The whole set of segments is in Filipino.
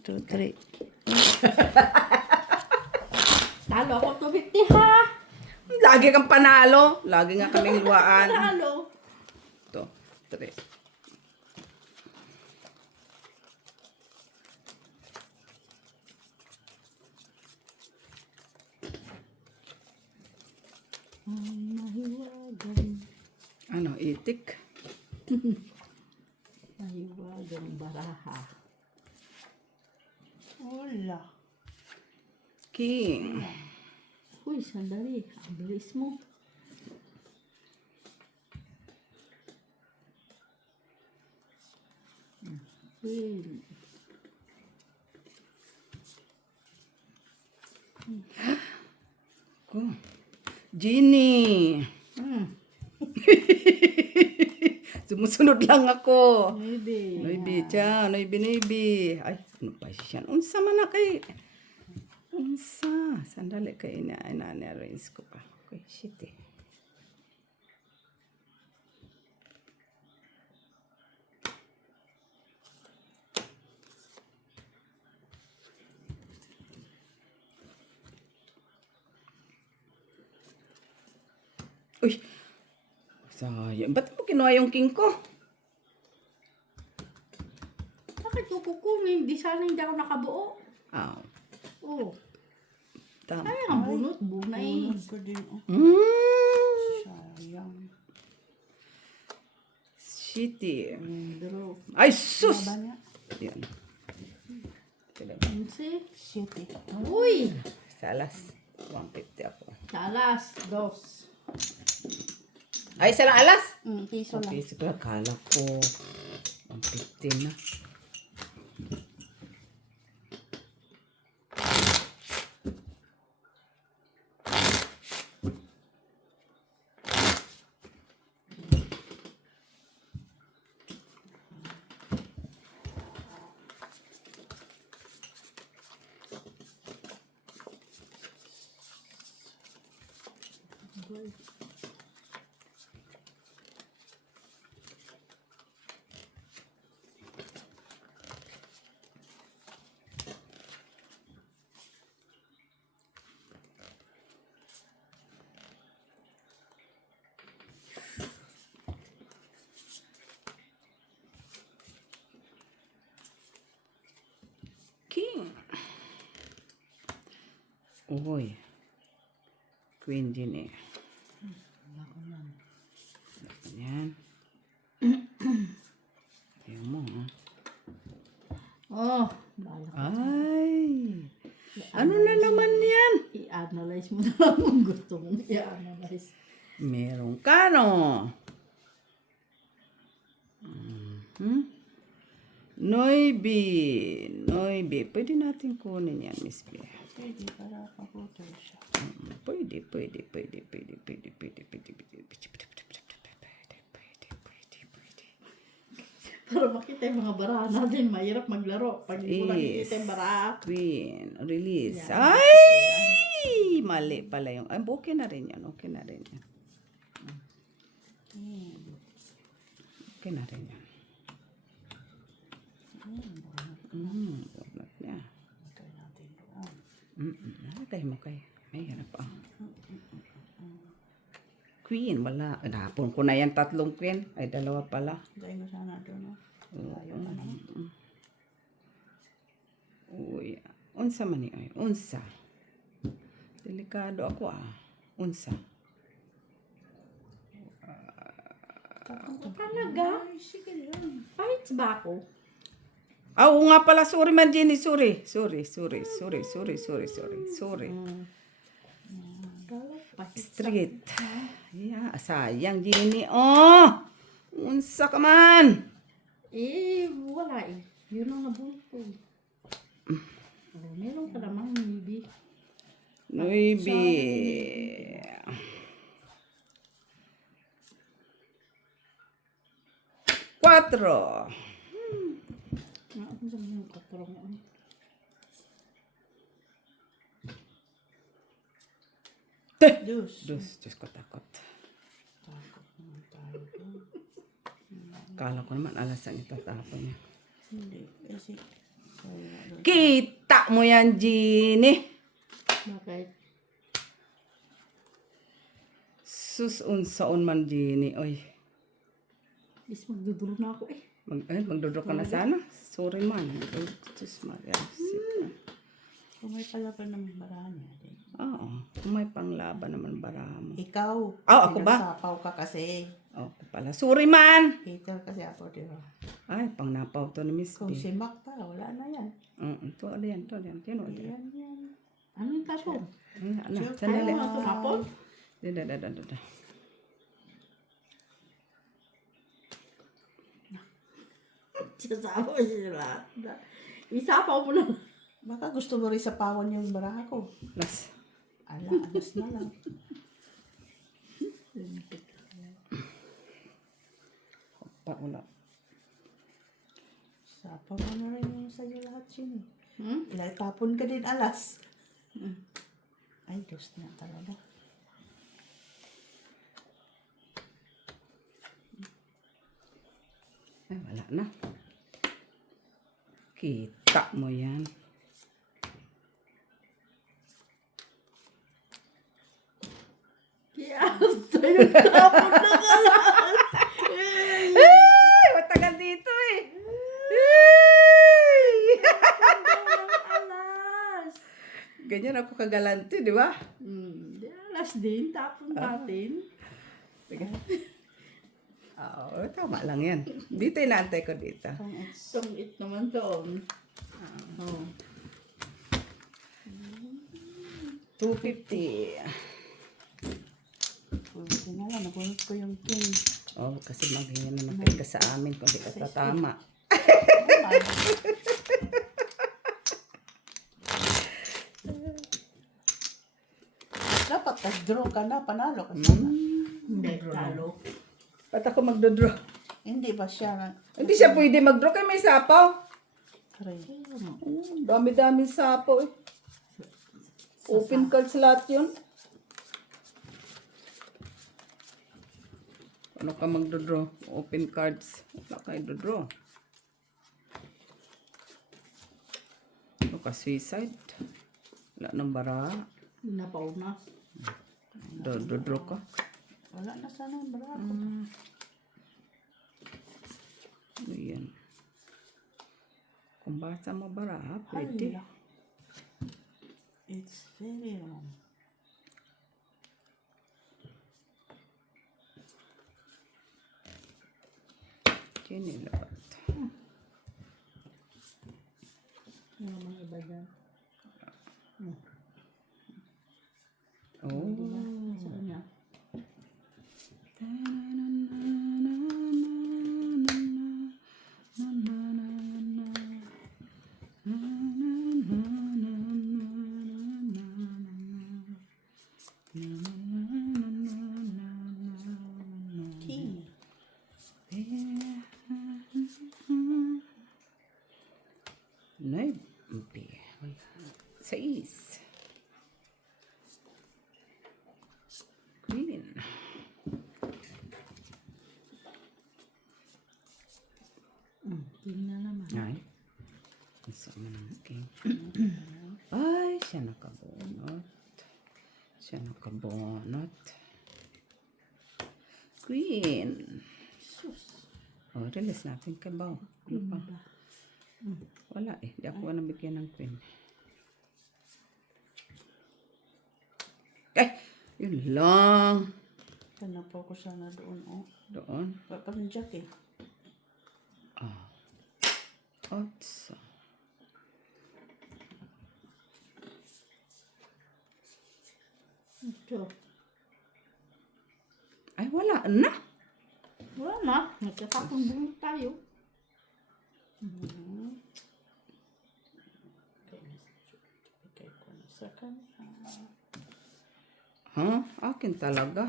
1, 2, 3. Talo ako 250 ha. Lagi kang panalo. Lagi nga kaming luwaan. Talo. 2, 3. Mahiwagang. Ano, itik? Mahiwagang baraha. Wala. King. Uy, sandali. Ang bilis mo. Queen. Oh. Genie. Sumusunod lang ako. Maybe. Noibi, ciao. Noibi. Ay, ano pa siya? Unsa man na kay... Unsa? Sandali kay ina-arrange ko pa. Okay, shit eh. Uy! Sayang. Ba't mo kinuha yung king ko? Bakit ko kukunin? Di sana hindi ako nakabuo. Ah, Oh. tama. Ay, ang bunot. Bunay. Bunod ko din, oh. Sayang. Shitty. Draw. Ay, sus! Baba niya. Yan. Sila. 11. City. Uy! Salas. 150 ako. Talas. 2. Ay, isa lang alas? Piso lang. Okay, siguro akala ko 150 na. King. Uy. Queen din eh. Yan. Tingnan mo, ha? Oh. Balak. Ay. Ano na naman yan? I-analyze mo na lang kung gusto mong i-analyze. Meron ka, no? Noibi. Noibi. Pwede natin kunin yan, Miss B. Pwede para kaputol siya. Pwede. Para makita yung mga baraha natin, mahirap maglaro. Pag hindi mo nakikita yung baraha. Queen. Release. Yan. Ay! Mali pala yung... Ay, okay na rin yan. Okay na rin yan. Okay na rin yan. Bunot niya. Ito natin doon. Nakatay mo kay. May harap ah. Queen, wala. Nahapon ko na yan 3 queen. Ay, 2 pala. Dahil mo sana doon, no? Ayaw ka naman. Uy, unsa man ni ay. Unsa. Delikado ako ah. Unsa. Talaga? Ay, sige lang. Fights ba ako? Ah, oo nga pala. Sorry man, Jenny. Sorry. Street. Yeah, sayang, Jenny. Oh! Unsa ka man? Eh, wala eh. Yun ang nabulot ko. Oh, meron ka namang maybe. Noibi. 4. Ano sa mga katarong? Diyos. Diyos ko takot. Takot naman tayo doon. Kala ko naman alas ang itatapon niya. Hindi. Kasi Kita mo yan, Ginny. Bakit? Sus, unsaon man, Ginny. Oy, Is magduduro na ako eh. magdodro ka na sana. Sorry man. Sus, Maria. Kung may palaban ng barahan niya. Oo. Kung may panglaban naman bara mo. Ikaw. Ako ba? Pinagsapaw ka kasi. Ako pala. Sorry man. Hater kasi ako, di ba? Ay, pangnapaw to ni Miss Kung B. si Mac pa, wala na yan. Ito, ano yan, ito, yan. Yan, yan. Yan, yan. Ano yung tapo? Ano, Joke. sandali. Ayaw na tumapon? Da. Sasapaw sila. Isapaw mo na. Baka gusto mo rin sa pawon yung baraha ko. Las. Ala, alas na lang. Pa, wala. Sapaw mo na rin yung sa'yo lahat yun. Hmm? Ilay tapon ka din alas. Ay, Diyos na talaga. Ay, wala na. Kita mo yan. Kaya, tayo tapon na ka lang. Ay, matagal dito eh. Ay! Alas. Ganyan ako kagalante, di ba? Di alas din. Tapon natin. Sige. Oo, tama lang yan. Dito inaantay ko dito. Kung it's Sungit naman doon. oh, 250. pwede na lang. Nakunod ko yung king. Oh, kasi maghinga naman kayo ka sa amin kung di ka tatama. Dapat nag-draw ka na, panalo ka sana. Hindi, talo. Ba't ako magdodraw? Hindi ba siya na... Hindi siya pwede magdraw kay may sapaw. Try. Dami-dami sapaw eh. Open cards lahat yun. Ano ka magdodraw? Open cards. Wala kayo dodraw. Ano ka suicide? Wala nang bara. Napaw na. Dodraw ka. Wala na sana yung baraha ko. Ayan. Kung basa mo bara, pwede. Hala. It's very wrong. Chinilabat. Ano mga iba dyan? Oh. Saan niya? King. Nay, seis. Queen. King na naman. Ay. Isa man ang king. Ay, siya nakabunot. Siya nakabunot. Queen. Sus. Oh, release natin kay Bao. Ano pa? Wala eh. Di ako nabigyan ng queen. Eh, yun lang. Panapaw ko sana doon, oh. Doon. Parang jack eh. Ah. Otsa. Ito. Ay, wala na. Wala na. Nagkakapong bulo tayo. Okay ko na sa kanya. Ha? Akin talaga.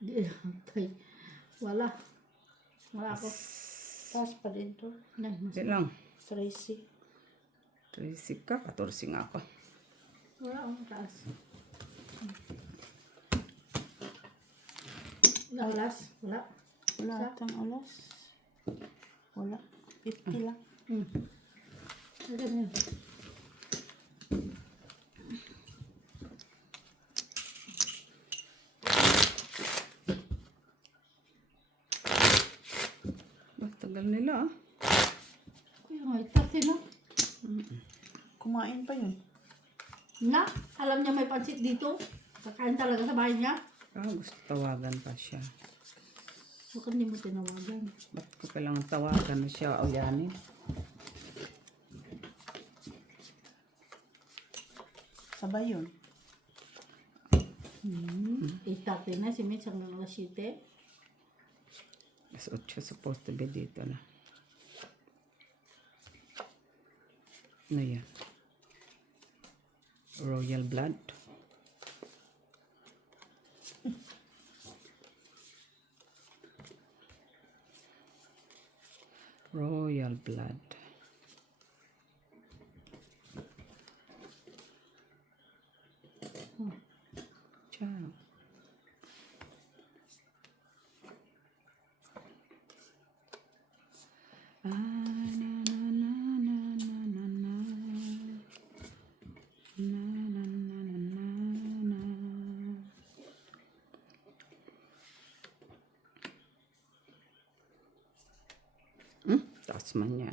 Di, tay. Wala. Wala ako. Taas pa din to. Nay, mas Hindi lang. Tracy. 13 ka, 14 nga ako. wala akong taas. Wala, alas. Wala. Wala atang alas. Wala. 50 lang. Ganyan. Tagal nila ah. Kuya nga, itati na. Kumain pa yun. Na, alam niya may pansit dito. Kakain talaga sa bahay niya. Gusto tawagan pa siya. Bakit hindi mo tinawagan? Ba't ko kailangan tawagan na siya o yanin? Sabay yun. 8:30 na, si Mitch hanggang alas 7. Mas 8 supposed to be dito na. Ano yan? Royal blood. Royal blood. Ciao. Na, na, na, na, na, na, na, na. Na, na, na, na, na, na. Taas man yan.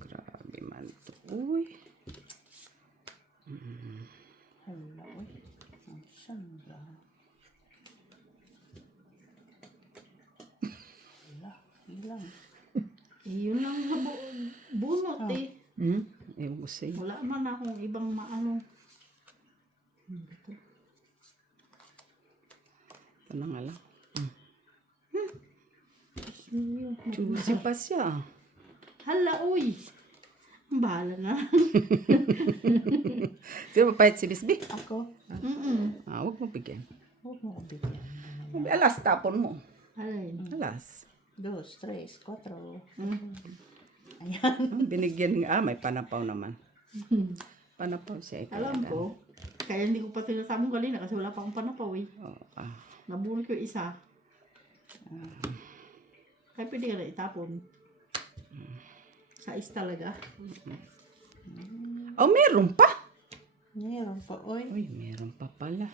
Grabe man to. Uy. Hala, uy. Ang sanda. Hala, ilang. Yun lang bunot eh. Ewan ko sa'yo. Wala man akong ibang maano. Ito. Ito na nga lang. Yun. Juicy pa siya. Hala, uy. Bahala na. Sino mapahit si Bisbi? Ako? Huwag mo bigyan. Huwag mo ko bigyan. Alas, tapon mo. Alin. Alas. 2, 3, 4. Ayan. Binigyan nga, may panapaw naman. Panapaw siya. Alam ko. Kaya hindi ko pa tinatapon kanina kasi wala pa akong panapaw eh. Nabunot ko yung isa. Kaya pwede ka na itapon. Sais talaga. Oh, meron pa. Meron pa, oy. Uy, meron pa pala.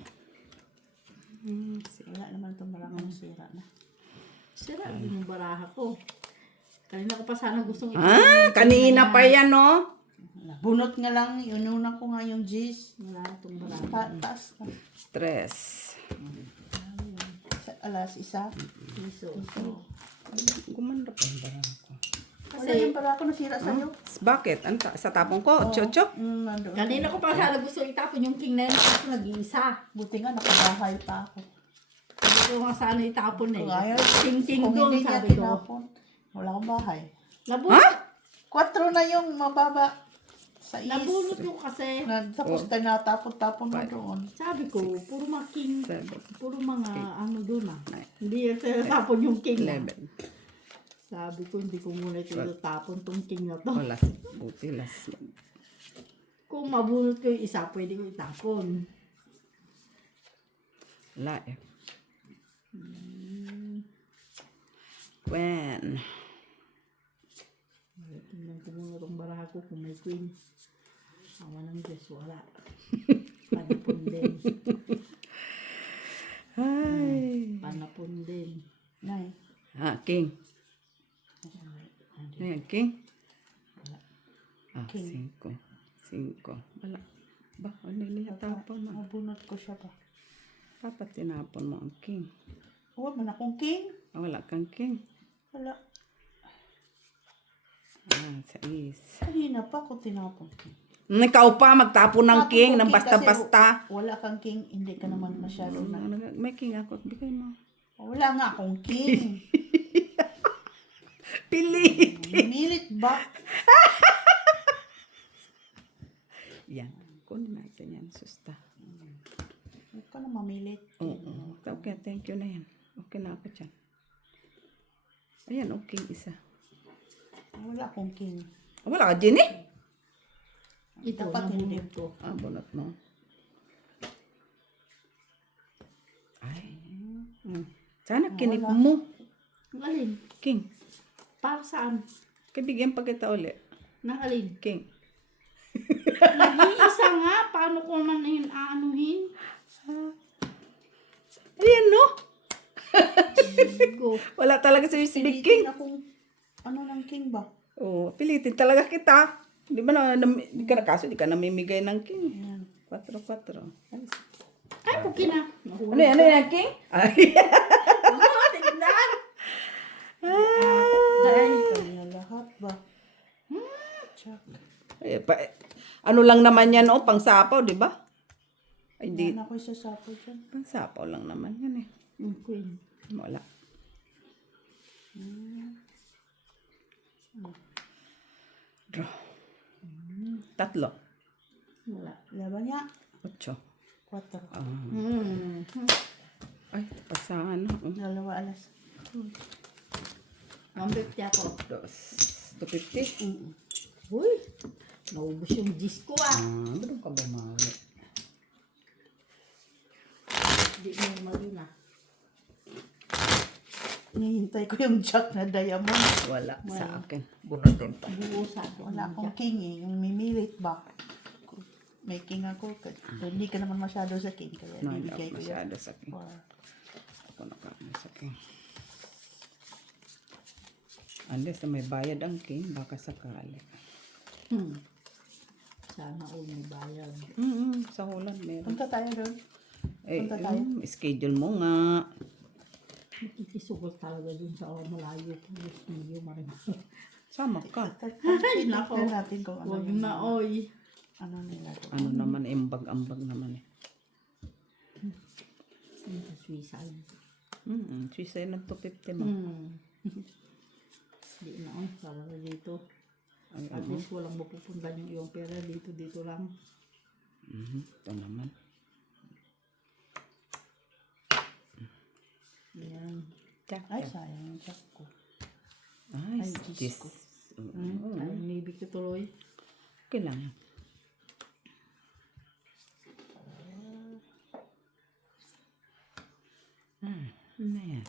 Wala naman itong maraming sira na. Sira din yung baraha ko. Kanina ko pa sana gustong Kanina pa yan, no? Bunot nga lang, inuna ko nga yung G's. Wala itong baraha. Taas na. 3. Alas, 1. Piso. Gumanda pa yung barang ko. Wala yung para ako nasira sa'yo. Bakit? Sa tapong ko? Chocho? Nandun. Kanina ko pa sana gusto itapon yung king na yun kasi nag-iisa. Buti nga, nakabahay pa ako. Sabi ko nga sana itapon eh. Kung ayaw, Ting-ting kung doon hindi niya sabi ko. tinapon, wala akong bahay. Nabunot. 4 na yung mababa sa is. Nabunot yung kasi. Tapos tinatapon-tapon mo doon. Sabi ko, puro mga king. 7. Puro mga ano doon ah. Nine. Hindi yung tinatapon yung king na. 11. Sabi ko, hindi ko muna tinatapon tong king na to. Oh, last. Buti last. Kung mabunot ko yung isa, pwede ko itapon. Wala eh. When? Tingnan ko muna itong baraha ko kung may queen. Awa ng Diyos, wala. Panapon din. Ay. Panapon din. Nay. King. Ano yan, King? King. 5. Wala. Ba, ano niya tapon mo? Mabunot ko siya pa. Dapat tinapon mo ang King. Huwag man akong king. Wala kang King. Wala. 6. Kanina pa ako tinapon. Ikaw pa magtapon ng Tapon King ko ng king basta-basta. kasi Wala kang king, hindi ka naman masyado na. May King ako. Bigay mo. Wala nga akong king. Pili! Milit ba? Yan. Kunin natin yan, susta. Huwag ka na mamilit. Oo. Okay, thank you na yan. Okay na ako dyan. Ayan, okay, isa. Wala akong king. Wala ka, Jenny? Ito, Dapat hindi. nabunot ko. Bunot mo. Ay, Sana kinip mo. Ang alin? King. Para saan? Kabigyan pa kita uli. Nang alin? King. Nag-iisa nga. Paano ko man yun aanuhin? Ayan, no? Go. Wala talaga sa'yo si Big Pilitin King. akong, ano ng king ba? Oo, pilitin talaga kita. Di ba di ka na kaso, di ka namimigay ng King. Ayan. 4-4. Ay, puki na. Ano yan, King? Ay. Tignan. Kaya lahat ba? Check. Ano lang naman yan, oh, pang sapaw, di ba? Ay, di. Yan ako isasapo dyan. Pang sapaw lang naman yan eh. Queen. Wala. Draw. 3. Wala. Laban niya. 8. 4. Ay, pasahan. Dalawa alas. 150 ako. 250. Uy. Naubos yung gis ko ah. Doon ka bumawi. Hindi mo mali na. Hinihintay ko yung jack na diamond. Wala sa akin. Bunutin pa. Buusan. Wala akong king eh. Yung mimilit ba? May king ako. Hindi ka naman masyado sa king. Kaya No, hindi bibigay ako ko yan. masyado sa king. Or, Ako nakaano sa king. Unless na may bayad ang king, baka sakali. Sana all may bayad. Sa Holland meron. punta tayo doon. Eh, Punta tayo. schedule mo nga. Makikisugot talaga dun sa malayo. Diyos niyo, marimar. Sama ka. Ay, nako. Tignan natin kung ano Huwag yung na, oy. ano nila doon. Ano naman, ambag-ambag naman eh. Sa suicide. Suicide ng 250 mo. Hindi na, oy. Talaga dito. Ay, At least walang mapupunta yung iyong pera. Dito lang. Ito naman. Yan. Ay, sayang yung jack ko. Ay, Ay, Diyos Diyos ko. ko. Ay, nibig ko tuloy. Okay lang. Ano yan?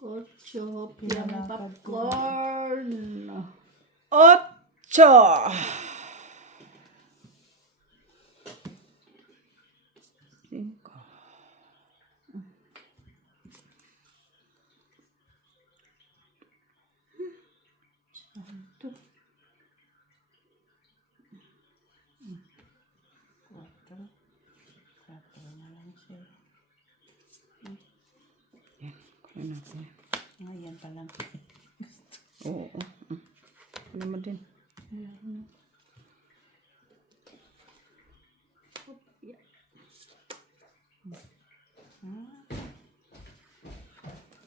Ocho, piano popcorn. 8! 5. Ito. 4. 4 na lang siya. Yan, kunin natin. Ngayon pa lang. Oo. Ano mo din?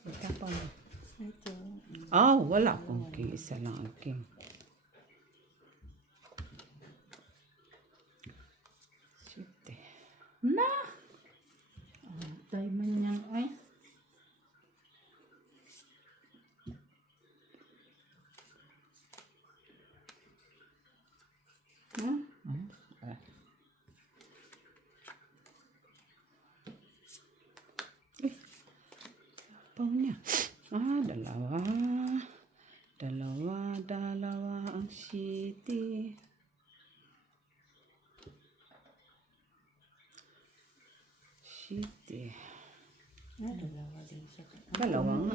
Ito pa mo. Ito. Wala akong king. Isa lang ang king. Sweet eh. Na! Tayo man yan, ay. Pau niya. Dalawa. Dalawa ang city. City. Dalawa din siya. Dalawang.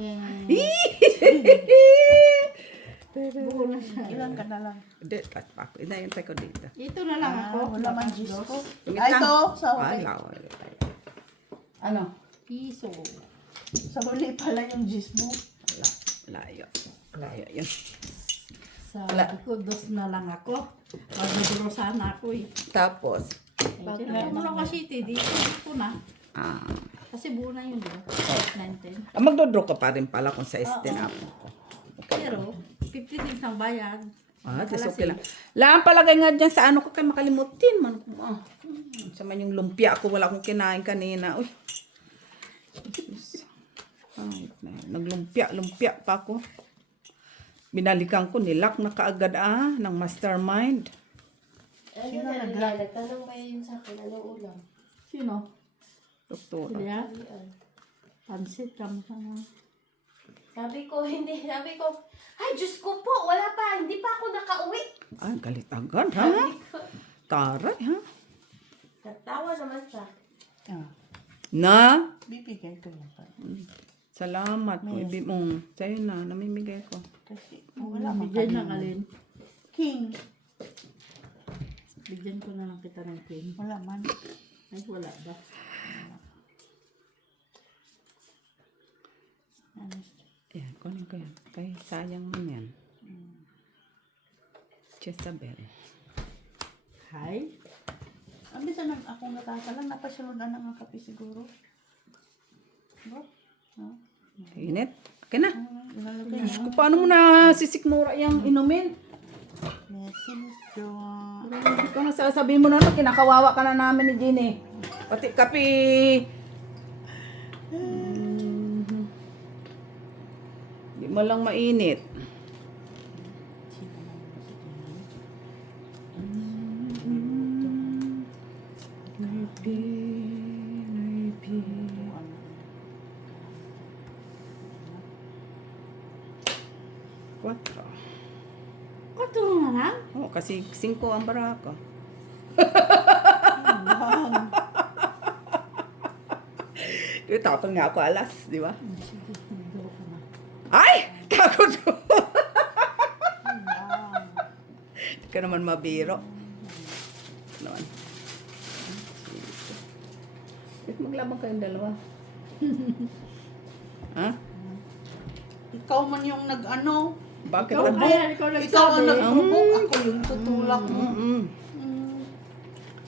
Ilan ka na lang? Hindi, cut pa ako. Inayantay ko dito. Ito na lang ako. Wala man Diyos ko. Yung Ay, isang- ito. Sa huli. Ano? Piso. Sa huli pala yung Diyos mo. Layo. Layo yun. Sabi ko, dos na lang ako. Mag-draw sana ako eh. Tapos, Bakit mo lang kasi dito na. Kasi buo na yun, di ba? 9-10. magdodraw ka pa rin pala kung sa stand-up ko. Pero, 50 din ang bayad. That's okay lang. Laan palagay nga dyan sa ano ko kay makalimutin man. Sa man yung lumpia ako, wala akong kinain kanina. Uy. Ay, naglumpia pa ako. Binalikan ko, nilak na kaagad ng mastermind. Sino nagtanong ba yun sa akin? Anong ulam? Sino? Doktora. Kaya, pansit kami sana. Sabi ko, ay, Diyos ko po, wala pa, hindi pa ako nakauwi. Ay, galit agad, ha? Taray, ha? Natawa naman siya. Ah, Na? bibigay ko yan pa. Salamat po. Ibig mong, sa'yo na, namimigay ko. Kasi wala man Bigyan ng kanina. alin. King. Bigyan ko na lang kita ng king. Wala man. Ay, wala ba? Ano, Yan, kunin ko yan. Kaya sayang man yan. Jezabel. Hi. ang bisa nang akong natatalang, napasulunan ng kape siguro. Bro? No? Init. Okay na. Ilalagay Diyos ko, paano mo na sisikmura yung inumin? Message Joa. Ikaw na sasabihin mo na, no, kinakawawa ka na namin ni Ginny. Pati kape. Di mo lang mainit. Quatro. Kato na lang. Oh, kasi 5 ang barako. Tapon nga ako alas, di ba? Sige, nagduro ka na. Ay! Takot ko! Hindi ka naman mabiro. Noon. Ba't maglabang kayong dalawa? Ha? Ikaw man yung nag-ano. Bakit Ikaw ano? kaya, ikaw Ikaw ang nagsabi. nagbubog. Ako yung tutulak mo.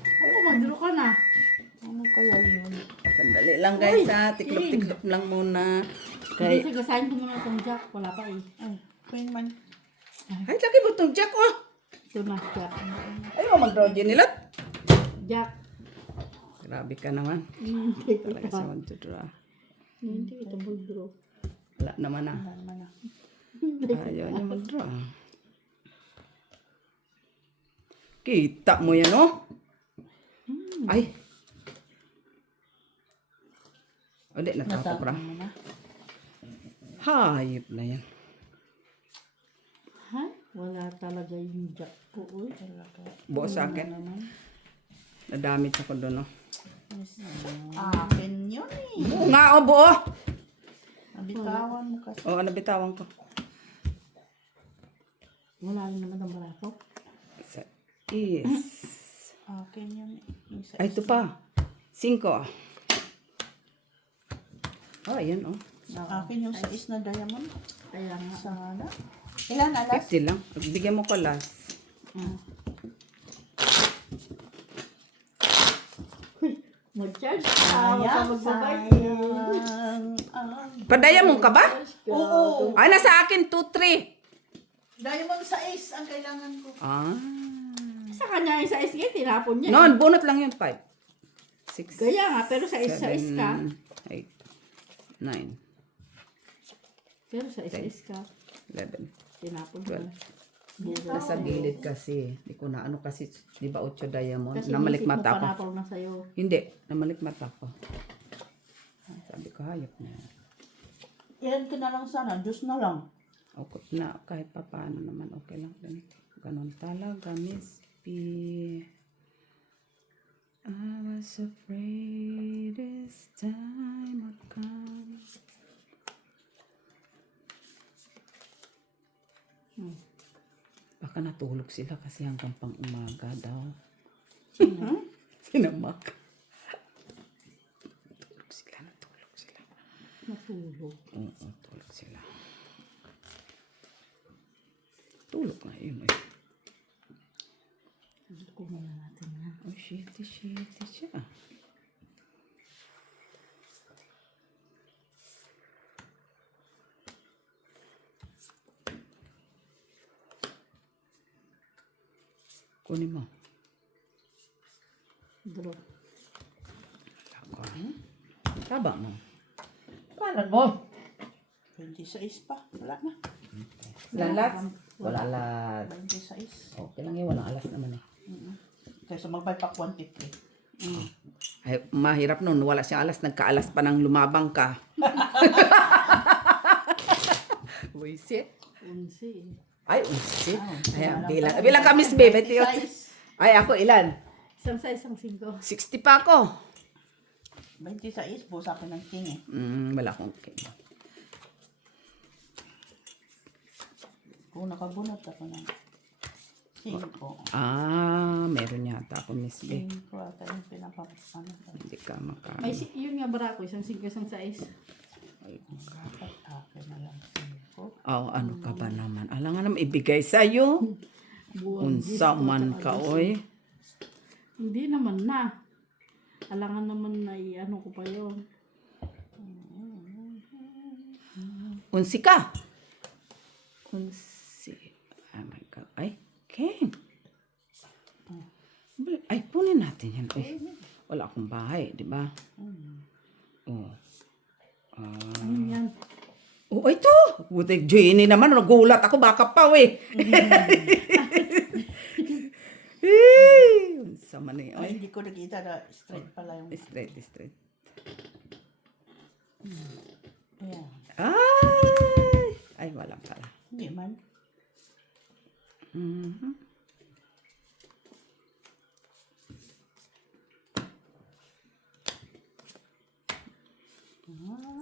Ako, magduro ka na. Ano kaya yun? Sandali lang guys ha. Tiklop-tiklop lang muna. Hindi, Kay... sagasahin ko muna itong jack. Wala pa eh. Ay, Queen man. Ay, laki mo itong Jack oh. Ito na, jack. Ayaw mag-draw din nila. Jack. Grabe ka naman. Hindi Talaga kita. siya mag-draw. Hindi kita magduro. Wala naman ah. Wala naman na. Ayaw niya mag-draw. Kita mo yan, oh. Ay. O, di, natapok ra. mo na. Hayop na yan. Ha? Wala talaga yung jack ko. Uy. Buo sa akin. Nadamit ako doon, oh. Akin yun eh. Buo nga, oh, buo. Nabitawan mo kasi. Oo, nabitawan ko. Wala rin naman ang barato. Isa is... Akin yun eh. Isa- Ay, ito pa. 5. Oh, ayan, oh. Akin yung sais na diamond. Kaya nga. Sana. Ilan alas? 50 lang. Bigyan mo ko last. Mag-charge ka. Sayang, Baka magbabay. sayang. Padaya mo ka ba? Oo. Ay, nasa akin 2-3. Diamond sais ang kailangan ko. Ah. Sa kanya yung size niya, tinapon niya. Noon, bunot lang yun. 5. 6. Kaya nga, pero size ka. 8. 9. Pero size ka. 11. Tinapon Well, mo. Nasa gilid kasi. Hindi ko na ano kasi, di ba 8 diamond? Kasi Namalik isip mo mata ko. panapol na sa'yo. Hindi, namalik mata ko. Sabi ko, hayop na yan. Ilan ka na lang sana? Diyos na lang. Ukot na, kahit pa paano naman, okay lang din. Ganon talaga, Miss P. I was afraid this time would come. Baka natulog sila kasi hanggang pang umaga daw. Sinamak. Natulog sila. Matulog. Oo, tulog sila. Tulog nga yun eh. Kunin na natin na. Oh, shitty siya. Kunin mo. Draw. Ako. Taba mo. Kanan mo. 26 pa. Wala na. Lalat? Wala alas. 26. Okay lang yun, walang alas naman eh. Kaysa mag-buy pack 150. Ay, mahirap nun. Wala siyang alas. Nagkaalas pa ng lumabang ka. Wisit. 11. Ay, wisit. Ay, wala bilang. pala. Bilang ka, Miss B. 26. Ay, ako ilan? Isang sa isang 5. 60 pa ako. 26 po sa akin ng king eh. Wala akong king. Kung nakabunot ako ng 5. Meron yata ako, Miss B. 5 ata yung pinapapasama ko. Hindi ka maka... May yun nga bara ko, isang 5, isang 6. Dapat akin na lang 5. Ano ka ba naman? Alam nga naman, ibigay sa'yo. Unsa man ka, oy. Hindi naman na. Alangan naman na ano ko pa yun. Unsi ka. Unsi. Oh my God. Ay, King. Ay, punin natin yan. Ay, wala akong bahay, di ba? Oh. Ano yan? Oh, ito. Buti, Jenny naman. Nagulat ako. Baka pa, eh. Unsa man eh. Ay, hindi ko nakita na straight pala yung... Straight. Ayan. Ay, wala pala. Hindi man.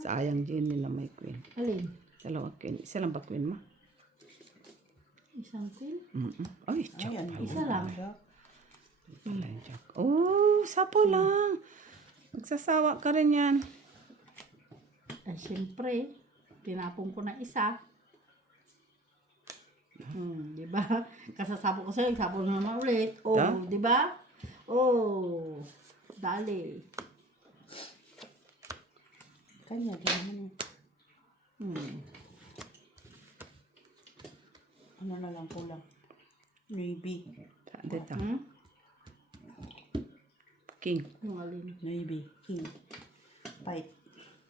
Sayang Jenny na may queen. Alin? Dalawa queen. Isa lang ba queen mo? Isang pin? Ay, jack Ayan. pala. Isa lang. Pala yung jack. Oh, sapo lang. Magsasawa ka rin yan. Ay, siyempre, tinapon ko na isa. Di ba? Kasasapo ko sa'yo, sapo na naman ulit. Oh, Ta? di ba? Oh, dali. Kanya, di naman eh. Ano na lang kulang. Maybe. Dito. King. Yung alin. Maybe. King. Fight.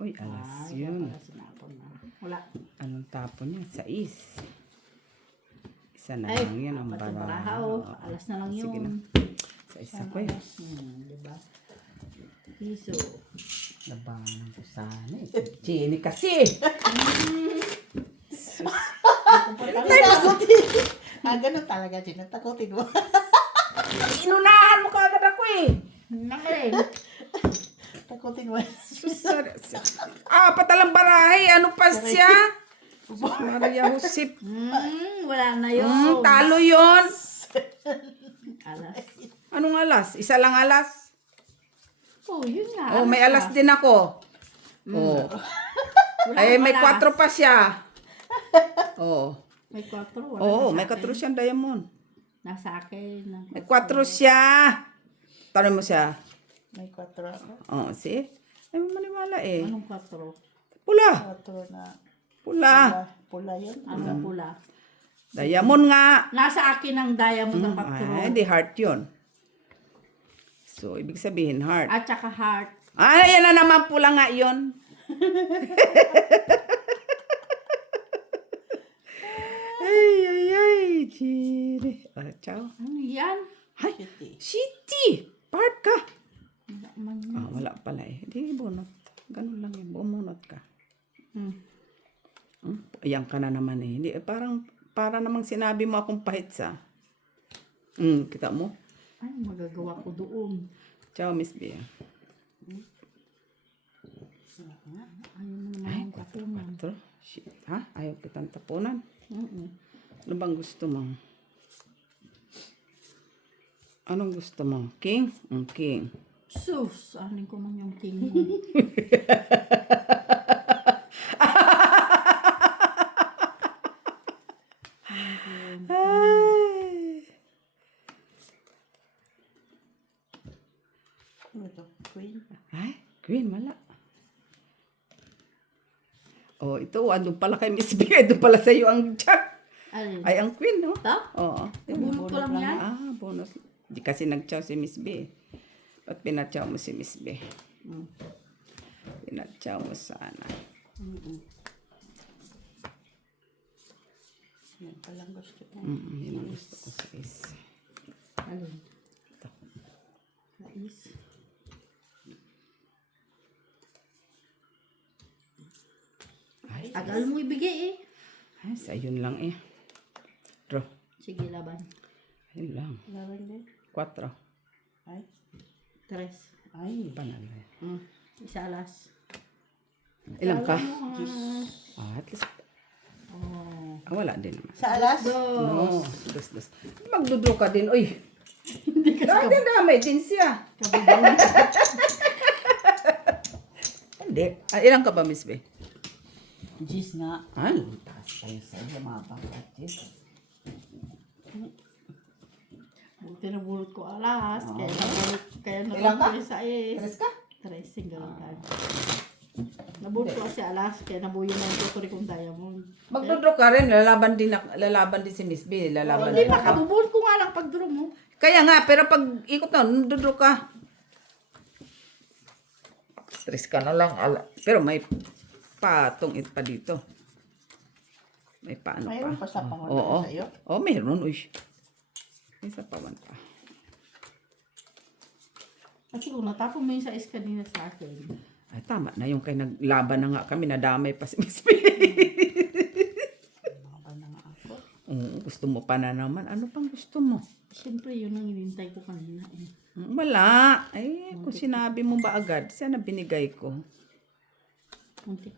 Uy, alas Ay, yun. wala sinapon na. Wala. Anong tapon niya? Sais. Isa na Ay, lang yun. Ang apat yung baraha. baraha, oh. Alas na lang yun. Sige na. Sa isa ko eh. Di ba? Piso. Labanan ko sana eh. Si Jenny kasi. Ganun talaga, Takutin mo. Inunahan mo kagad ako eh. Nakalin. Takutin mo. Patalang barahay. Ano pa siya? Maria Josep. Wala na yun. Talo yun. Alas. Anong alas? Isa lang alas? Oh, yun nga. Oh, may alas din ako. Oh. Ay, may 4 pa siya. Oh. May 4. Wala Oo, na may sa 4 akin. siyang diamond. Nasa akin. May 4 siya. Tanong mo siya. May 4 ako. Oh, see? Ay, maniwala eh. Anong 4? Pula. 4 na. Pula. Pula yun. Anong pula? Diamond nga. Nasa akin ang diamond ng 4. Ay, di heart yun. So, ibig sabihin heart. At saka heart. Ay, yan na naman pula nga yun. Ay. Chiri. Ciao. Ano yan? Ay, Shitty. shitty. Part ka. Wala man yun. Wala pala eh. Di, bunot. Ganun lang eh. Bumunot ka. Ayan ka na naman eh. Hindi, para namang sinabi mo akong pahit sa. Kita mo? Ay, magagawa ko doon. Ciao, Miss Bea. Ayaw mo naman ang tapunan. Shit, ha? Ayaw kitang tapunan. Ano bang gusto mo? Anong gusto mo? King? King. Sus, alin ko man yung king mo. Ay. Ano to? Queen? Ay, Queen, wala. Oh, ito, andun pala kay Miss B. Andun pala sa iyo ang Jack. Alin? Ay, ang Queen, no? Ito? Oo. Bunot ko lang yan? Bonus. Di kasi nag-chow si Miss B. Ba't pinachow mo si Miss B? Pinachow mo sana. Yan palang gusto ko. Yun ang gusto ko sa is. Alin? Ito. Nais. Tagal mo ibigay eh. Ay, sa yun lang eh. Draw. Sige, laban. Yun lang. Laban din. 4. Ay. 3. Ay. Panalo. Isa alas. Ilang ka? Diyos. At least. Oh. Wala din naman. Sa alas? No. Dos. Magdudro ka din. Uy. Hindi ka damay din siya. Kabibang. Hindi. Ilang ka ba, Miss B? Gis nga. Ay. Taas tayo sa iyo mga pangkat. Gis. Buti na bulot ko alas. Kaya Ilang ka? nabuti sa is. 3 ka? 3 single time. Nabulot ko kasi alas. Kaya nabuyo na yung tutori kong diamond. Magdudro ka rin. Lalaban din si Miss B. Lalaban Hindi din pa, ako. kabubulot ko nga lang pag draw mo. Kaya nga, pero pag ikot na, dudro ka. 3 ka na lang. Pero may patong pa dito. May paano pa. Mayroon pa sa pangunan Oo. sa iyo? Oo, meron. Uy. May sa pawan pa. Kasi kung natapon mo yung sa is kanina sa akin. Ay, tama na yung kay naglaban na nga kami, nadamay pa si Miss B. Laban na nga ako. Gusto mo pa na naman. Ano pang gusto mo? Siyempre, yun ang inintay ko kanina eh. Wala. Ay, kung sinabi mo ba agad, siya na binigay ko. Muntik